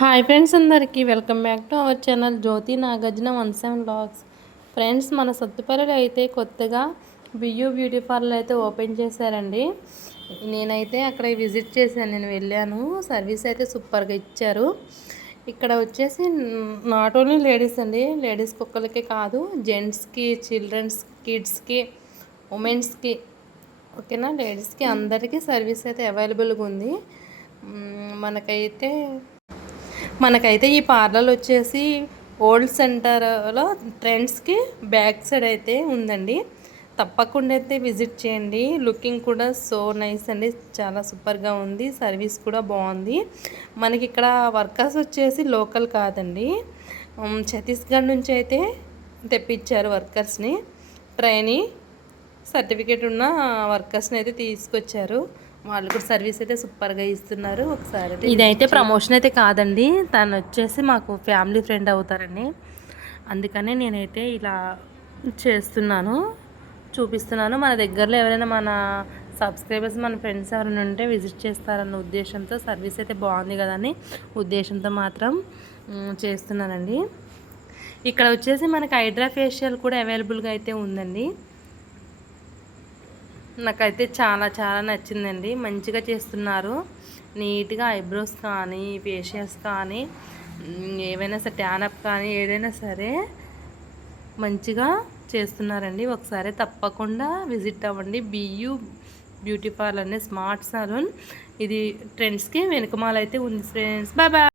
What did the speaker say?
Hi friends, అందరికీ welcome back to our channel Jyothi Nagarjuna 17 vlogs. Friends, మన సత్తుపల్లిలో అయితే కొత్తగా బియూ బ్యూటీ పార్లర్ అయితే ఓపెన్ చేశారండి. నేనైతే అక్కడ విజిట్ చేశాను, నేను వెళ్ళాను. సర్వీస్ అయితే సూపర్గా ఇచ్చారు. ఇక్కడ వచ్చేసి నాట్ ఓన్లీ లేడీస్ అండి, లేడీస్ కుక్కలకే కాదు, జెంట్స్కి, చిల్డ్రన్స్, కిడ్స్కి, ఉమెన్స్కి, ఓకేనా, లేడీస్కి అందరికీ సర్వీస్ అయితే అవైలబుల్గా ఉంది. మనకైతే ఈ పార్లర్ వచ్చేసి ఓల్డ్ సెంటర్లో ట్రెండ్స్కి బ్యాక్ సైడ్ అయితే ఉందండి. తప్పకుండా అయితే విజిట్ చేయండి. లుకింగ్ కూడా సో నైస్ అండి, చాలా సూపర్గా ఉంది. సర్వీస్ కూడా బాగుంది. మనకి ఇక్కడ వర్కర్స్ వచ్చేసి లోకల్ కాదండి, ఛత్తీస్గఢ్ నుంచి అయితే తెప్పించారు వర్కర్స్ని. ట్రైనీ సర్టిఫికేట్ ఉన్న వర్కర్స్ని అయితే తీసుకొచ్చారు. వాళ్ళు కూడా సర్వీస్ అయితే సూపర్గా ఇస్తున్నారు. ఒకసారి ఇదైతే ప్రమోషన్ అయితే కాదండి, తను వచ్చేసి మాకు ఫ్యామిలీ ఫ్రెండ్ అవుతారండి. అందుకనే నేనైతే ఇలా చేస్తున్నాను, చూపిస్తున్నాను. మన దగ్గరలో ఎవరైనా మన సబ్స్క్రైబర్స్, మన ఫ్రెండ్స్ ఎవరైనా ఉంటే విజిట్ చేస్తారన్న ఉద్దేశంతో, సర్వీస్ అయితే బాగుంది కదని ఉద్దేశంతో మాత్రం చేస్తున్నానండి. ఇక్కడ వచ్చేసి మనకి హైడ్రా ఫేషియల్ కూడా అవైలబుల్గా అయితే ఉందండి. నాకైతే చాలా చాలా నచ్చిందండి. మంచిగా చేస్తున్నారు, నీట్గా ఐబ్రోస్ కానీ, ఫేషియల్స్ కానీ, ఏవైనా సరే ట్యానప్ కానీ, ఏదైనా సరే మంచిగా చేస్తున్నారండి. ఒకసారి తప్పకుండా విజిట్ అవ్వండి. బియూ బ్యూటీ పార్లర్ అనే స్మార్ట్ సలూన్. ఇది ట్రెండ్స్కి వెనుకమాల అయితే ఉంది ఫ్రెండ్స్. Bye bye.